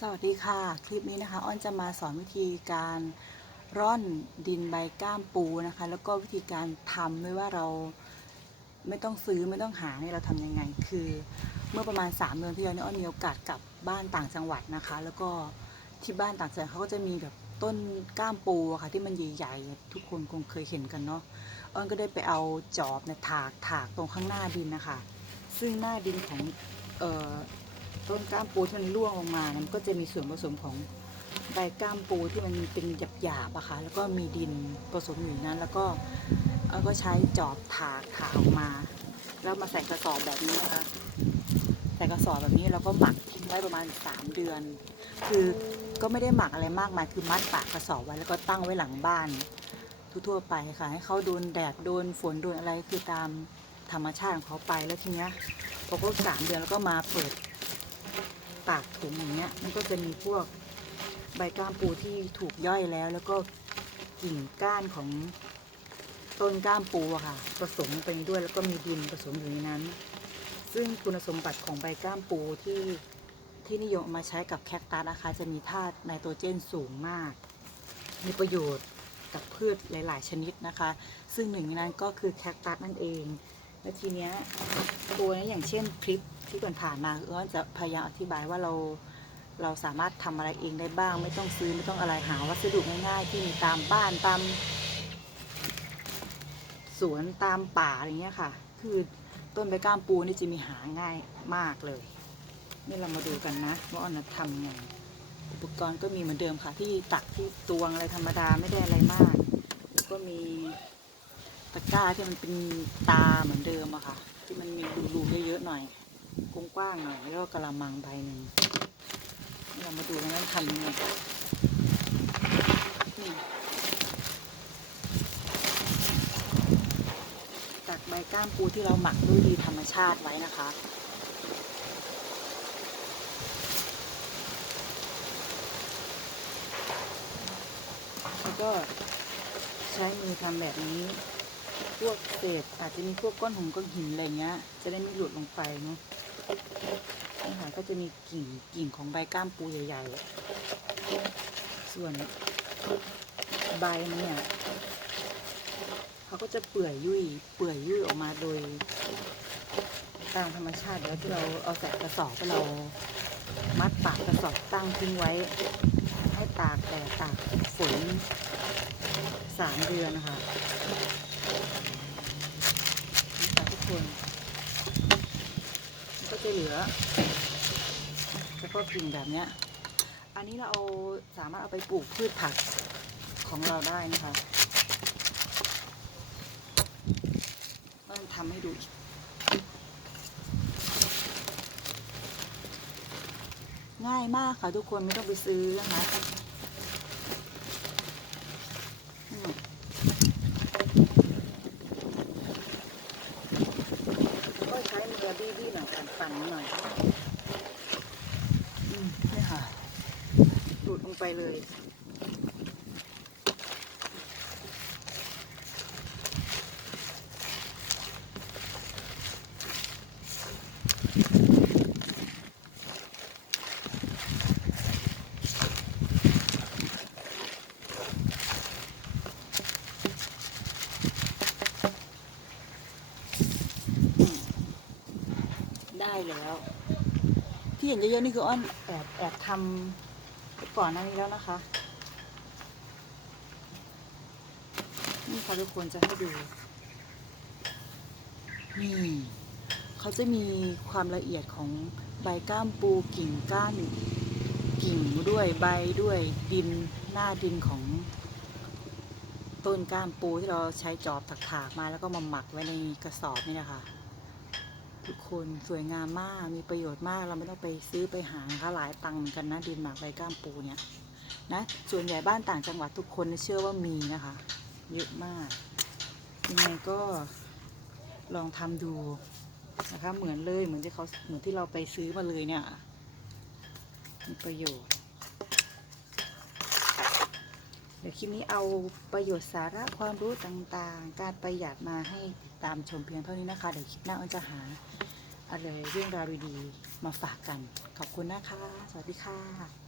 สวัสดีค่ะ คลิปนี้นะคะอ้อนจะมาสอนวิธีการร่อนดินใบก้ามปูนะคะ แล้วก็วิธีการทำด้วยว่าเราไม่ต้องซื้อไม่ต้องหาเนี่ยเราทำยังไง คือ เมื่อประมาณ3เดือนที่แล้วเนี่ยอ้อนมีโอกาสกลับบ้านต่างจังหวัดนะคะ แล้วก็ที่บ้านต่างจังหวัดเขาก็จะมีแบบต้นก้ามปูอะค่ะ ที่มันใหญ่ๆทุกคนคงเคยเห็นกันเนาะอ้อนก็ได้ไปเอาจอบเนี่ยถากถากตรงข้างหน้าดินนะคะ ซึ่งหน้าดินของเอ่อ ต้นกล้ามปูที่มันร่วงลงมา มันก็จะมีส่วนผสมของใบกล้ามปูที่มันเป็นหยาบๆอะค่ะแล้วก็มีดินผสมอยู่นั้น แล้วก็เอาก็ใช้จอบถากถากออกมา แล้วมาใส่กระสอบแบบนี้นะคะใส่กระสอบแบบนี้แล้วก็หมักทิ้งไว้ประมาณ 3 เดือน คือก็ไม่ได้หมักอะไรมากมายคือมัดปากกระสอบไว้แล้วก็ตั้งไว้หลังบ้านทั่วๆไปค่ะให้เขาโดนแดดโดนฝนโดนอะไรคือตามธรรมชาติของเขาไปแล้วทีเนี้ยพอครบสามเดือนแล้วก็มาเปิด ปากถุงอย่างเงี้ย มันก็จะมีพวกใบก้ามปูที่ถูกย่อยแล้ว แล้วก็กิ่งก้านของต้นก้ามปูอะค่ะ ผสมไปด้วยแล้วก็มีดินผสมอยู่ในนั้น ซึ่งคุณสมบัติของใบก้ามปูที่ที่นิยมมาใช้กับแคคตัสนะคะจะมีธาตุไนโตรเจนสูงมาก มีประโยชน์กับพืชหลาย ๆ ชนิดนะคะ ซึ่งหนึ่งในนั้นก็คือแคคตัสนั่นเอง และทีเนี้ยตัวนี้อย่างเช่นคลิป ที่ผ่านๆมาเออจะพยายามอธิบายว่าเราเราสามารถทำอะไรเองได้บ้าง ไม่ต้องซื้อไม่ต้องอะไรหาวัสดุง่ายๆที่มีตามบ้านตามสวนตามป่าอะไรเงี้ยค่ะ คือต้นใบก้ามปูนี่จะมีหาง่ายมากเลย นี่เรามาดูกันนะ ว่าออนทำยังไงอุปกรณ์ก็มีเหมือนเดิมค่ะ ที่ตักที่ตวงอะไรธรรมดาไม่ได้อะไรมาก แล้วก็มีตะกร้าที่มันเป็นตาเหมือนเดิมอะค่ะ ที่มันมีรูๆเยอะๆหน่อย กกว้างๆหน่อยแล้วก็กระมังใบหนึ่งเรามาดูกันว่าทำยังไงนี่ตักใบก้ามปูที่เราหมักด้วยดีธรรมชาติไว้นะคะแล้วก็ใช้มือทำแบบนี้ พวกเศษอาจจะมีพวกก้อนหงก้อนหินอะไรเงี้ย จะได้ไม่หลุดลงไปเนาะนี่ค่ะก็จะมีกิ่งกิ่งของใบก้ามปูใหญ่ๆ ส่วนใบมันเนี่ยเขาก็จะเปื่อยยุ่ยเปื่อยยุ่ยออกมาโดยตามธรรมชาติแล้วที่เราเอาใส่กระสอบที่เรามัดปากกระสอบตั้งทิ้งไว้ ให้ตากแดดตากฝนสามเดือนนะคะนะคะทุกคนมันก็ จะเหลือเฉพาะกิ่งแบบเนี้ย อันนี้เราเอาสามารถเอาไปปลูกพืชผักของเราได้นะคะต้องทำให้ดูอีกง่ายมากค่ะทุกคนไม่ต้องไปซื้อนะคะอืม ก็ใช้มือบี้บี้หน่อยปั่นๆหน่อย อืมนี่ค่ะดูดลงไป เลย ได้แล้ว ที่เห็นเยอะๆนี่คืออ้อนแอบแอบทำ ก่อนหน้านี้แล้วนะคะ นี่ค่ะทุกคนจะให้ดูนี่เขาจะมีความละเอียดของใบก้ามปูกิ่งก้านกิ่งด้วยใบด้วยดินหน้าดินของต้นก้ามปูที่เราใช้จอบถากๆมาแล้วก็มาหมักไว้ในกระสอบนี่นะคะ ทุกคนสวยงามมากมีประโยชน์มากเราไม่ต้องไปซื้อไปหาค่ะหลายตังค์เหมือนกันนะดินหมากใบก้ามปูเนี่ยนะส่วนใหญ่บ้านต่างจังหวัดทุกคนเชื่อว่ามีนะคะ เยอะมากยังไงก็ลองทำดูนะคะเหมือนเลยเหมือนที่เขาเหมือนที่เราไปซื้อมาเลยเนี่ยมีประโยชน์ เดี๋ยวคลิปนี้เอาประโยชน์สาระความรู้ต่างๆ การประหยัดมาให้ตามชมเพียงเท่านี้นะคะ เดี๋ยวคลิปหน้าอ้นจะหาอะไรเรื่องราวดีๆมาฝากกัน ขอบคุณนะคะ สวัสดีค่ะ